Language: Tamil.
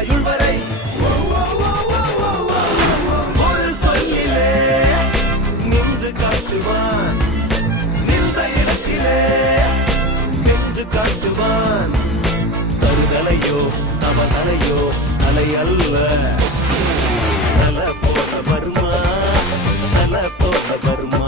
ஆயுள் வரை ஒரு சொல்லிலே நின்று காட்டுவான், நின்ற இடத்திலே நின்று காட்டுவான். தருதலையோ தவதலையோ தலை அல்ல, தல போல வருமா, தல போல வருமா.